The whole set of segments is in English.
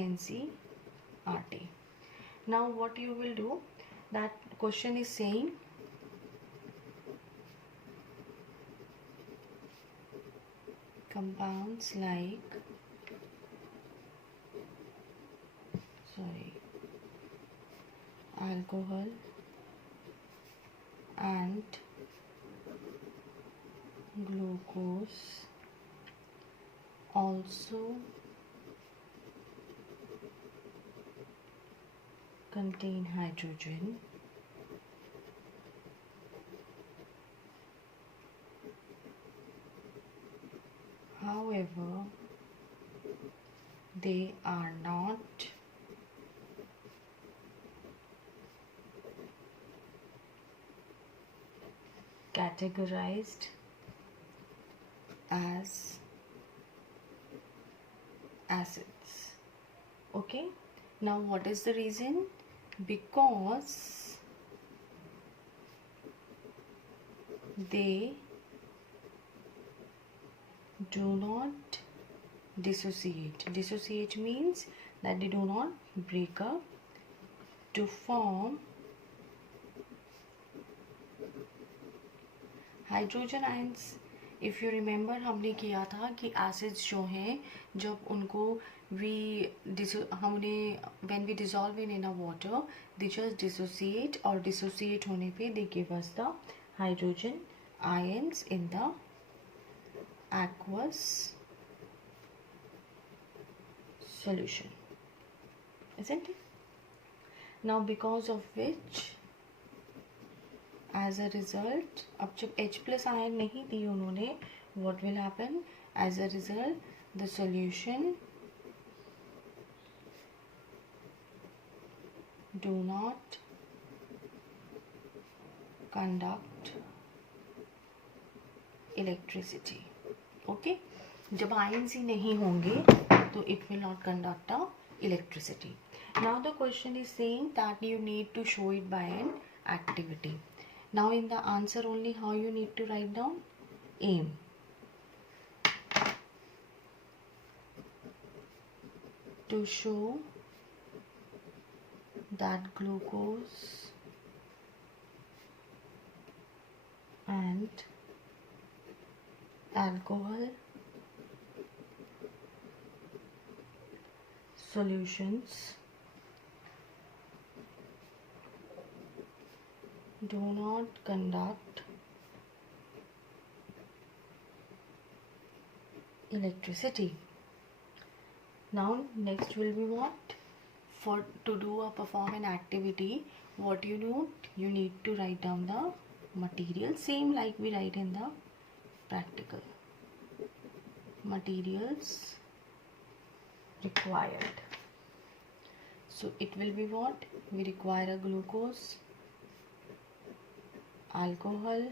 NCERT. Now what you will do, that question is saying compounds like alcohol and glucose also contain hydrogen. However, they are not categorized as acids. Okay, now what is the reason? Because they do not dissociate. Dissociate means that they do not break up to form hydrogen ions. If you remember हमने किया था कि acids जो हैं जब उनको हमने when we dissolve in a water they just dissociate, और डिसोसिएट होने पे they give us the hydrogen ions in the aqueous solution, isn't it? Now because of which, as a result, अब जब H plus ion नहीं दी उन्होंने, what will happen? As a result, the solution do not conduct electricity. Okay, जब ions ही नहीं होंगे तो it will not conduct electricity. Now the question is saying that you need to show it by an activity. Now in the answer only how you need to write down? Aim. To show that glucose and alcohol solutions do not conduct electricity. Now next will be what? For to do or perform an activity, what you do? You need to write down the material, same like we write in the practical. Materials required. So it will be what? We require a glucose, alcohol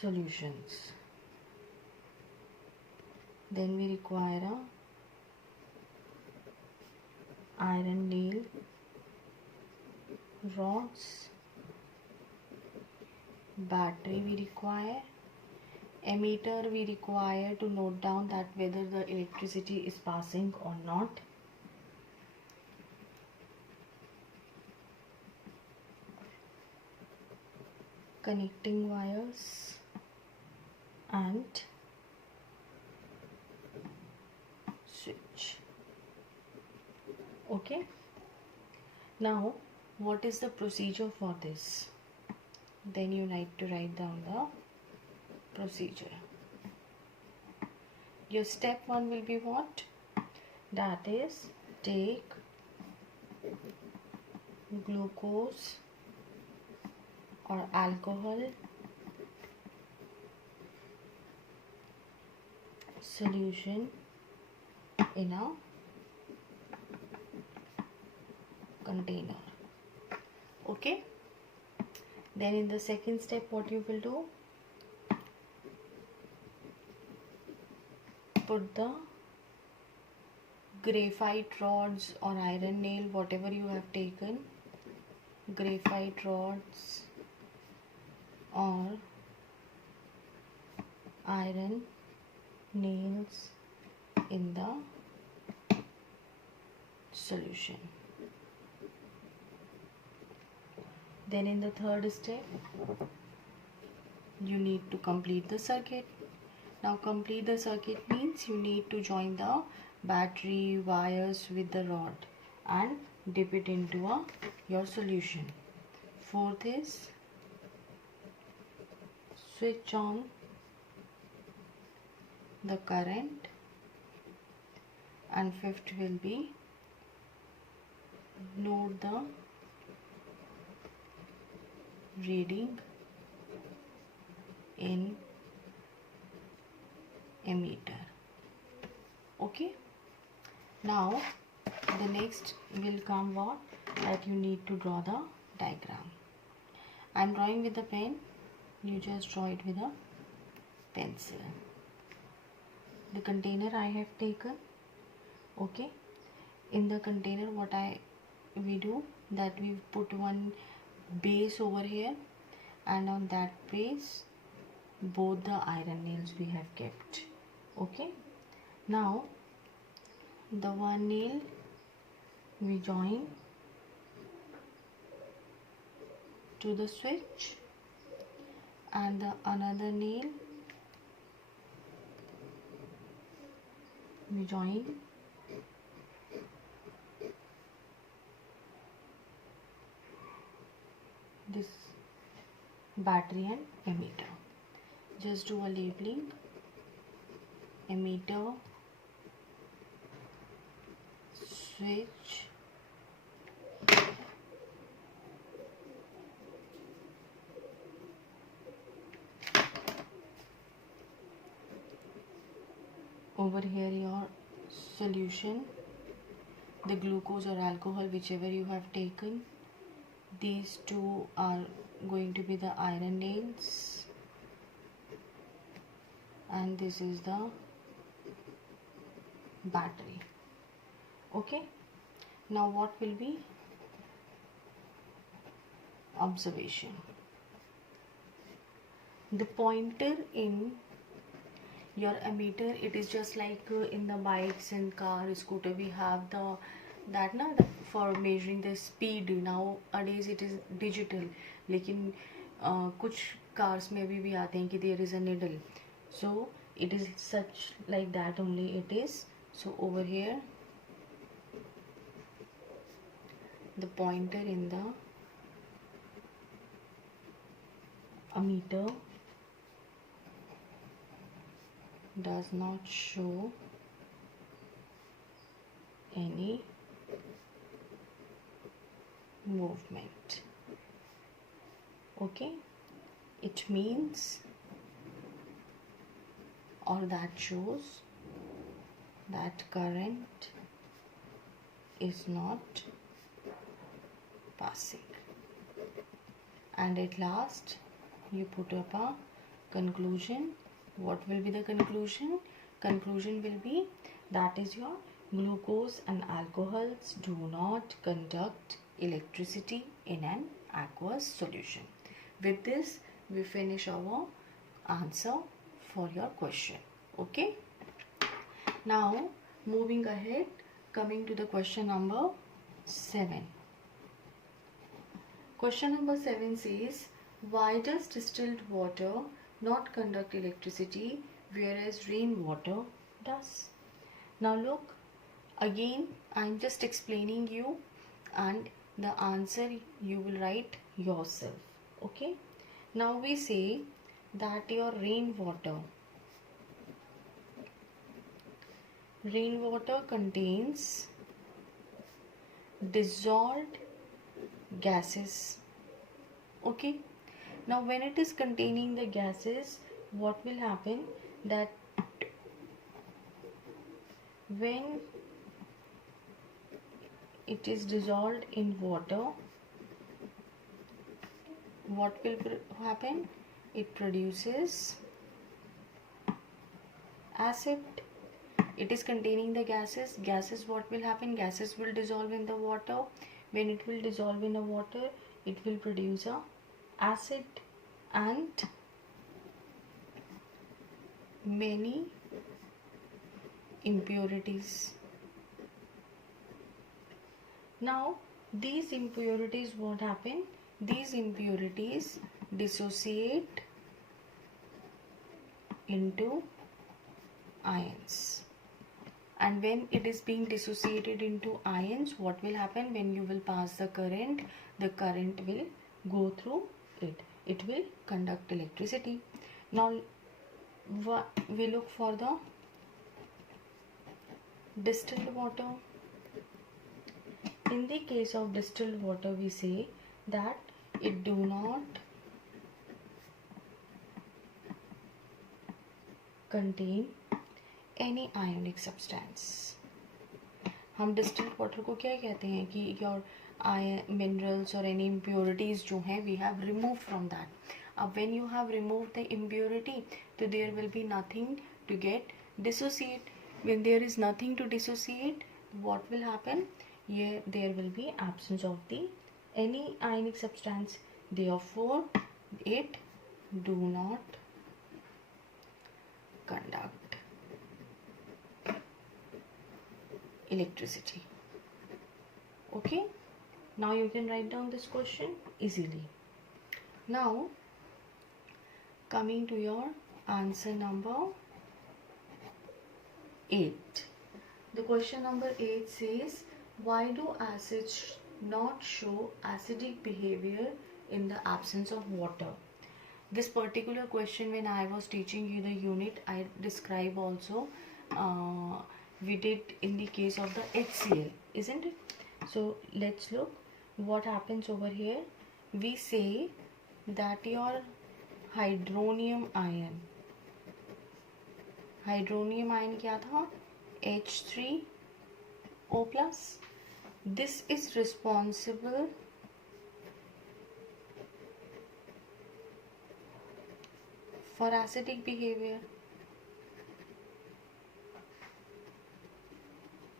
solutions. Then we require a iron nail rods, battery we require, ammeter we require to note down that whether the electricity is passing or not, connecting wires and switch. Okay, now what is the procedure for this? Then you need to write down the procedure. Your step 1 will be what? That is, take glucose or alcohol solution in a container. Okay, then in the second step what you will do? Put the graphite rods or iron nail, whatever you have taken, graphite rods or iron nails in the solution. Then in the third step, you need to complete the circuit. Now complete the circuit means you need to join the battery wires with the rod and dip it into your solution. Fourth is switch on the current, and fifth will be note the reading in ammeter. Okay, now the next will come what, that you need to draw the diagram. I am drawing with the pen, you just draw it with a pencil. The container I have taken, okay, in the container what we do that we put one base over here, and on that base both the iron nails we have kept. Okay, now the one nail we join to the switch, and the another nail we join this battery and ammeter. Just do a labeling. Ammeter, switch, over here your solution, the glucose or alcohol, whichever you have taken. These two are going to be the iron nails, and this is the battery. Okay, now what will be observation? The pointer in your ammeter, it is just like in the bikes and car, scooter, we have the for measuring the speed. Nowadays it is digital, लेकिन कुछ cars में भी आते हैं कि there is a needle, so it is such like that only it is. So over here the pointer in the ammeter does not show any movement. Okay, it means, or that shows that current is not passing. And at last you put up a conclusion. What will be the conclusion? Conclusion will be that is your glucose and alcohols do not conduct electricity in an aqueous solution. With this we finish our answer for your question. Okay, now moving ahead, coming to the question number 7. Question number 7 says, why does distilled water not conduct electricity whereas rainwater does? Now look, again I am just explaining you, and the answer you will write yourself. Okay, now we say that your rainwater contains dissolved gases. Okay, now when it is containing the gases, what will happen, that when it is dissolved in water, what will happen? It produces acid. It is containing the gases. What will happen? Gases will dissolve in the water. When it will dissolve in the water, it will produce a acid and many impurities. Now these impurities, what happen? These impurities dissociate into ions, and when it is being dissociated into ions, what will happen? When you will pass the current will go through it will conduct electricity. Now we look for the distilled water. In the case of distilled water, we say that it do not contain any ionic substance. हम distilled water को क्या कहते हैं कि your minerals or any impurities जो हैं we have removed from that. अब when you have removed the impurity, so there will be nothing to get dissociate. When there is nothing to dissociate, what will happen? There will be absence of the any ionic substance. Therefore, it do not conduct electricity. Okay, now you can write down this question easily. Now coming to your answer number 8. The question number 8 says, why do acids not show acidic behavior in the absence of water? This particular question, when I was teaching you the unit, I describe also we did in the case of the HCl, isn't it? So let's look what happens over here. We say that your hydronium ion क्या था? H3O plus. This is responsible for acidic behavior,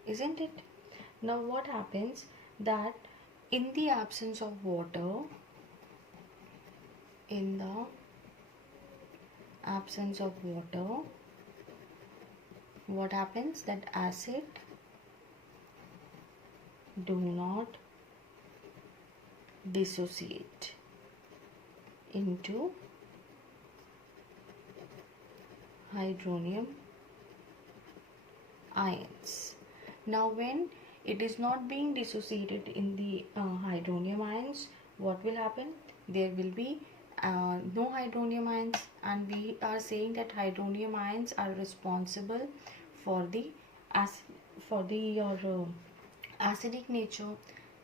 isn't it? Now what happens that in the absence of water, what happens? That acid do not dissociate into hydronium ions. Now when it is not being dissociated in the hydronium ions, what will happen? There will be no hydronium ions, and we are saying that hydronium ions are responsible for the acidic nature.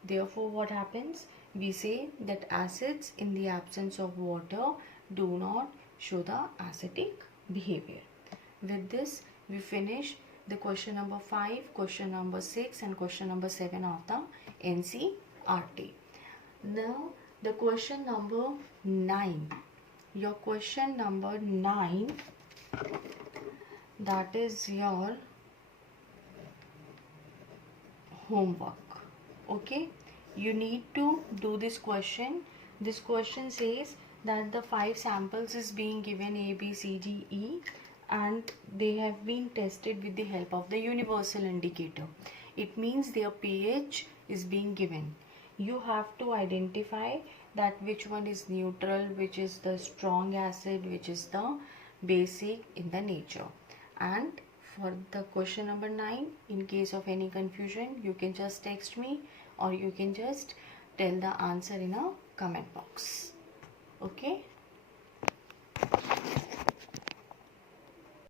Therefore what happens? We say that acids in the absence of water do not show the acidic behavior. With this we finish the question number 5, question number 6 and question number 7 of the NCERT. Now the question number 9. Your question number 9, that is your homework. Okay, you need to do this question. This question says that the 5 samples is being given A, B, C, D, E, and they have been tested with the help of the universal indicator. It means their pH is being given. You have to identify that which one is neutral, which is the strong acid, which is the basic in the nature. And for the question number 9, in case of any confusion, you can just text me or you can just tell the answer in a comment box. Okay.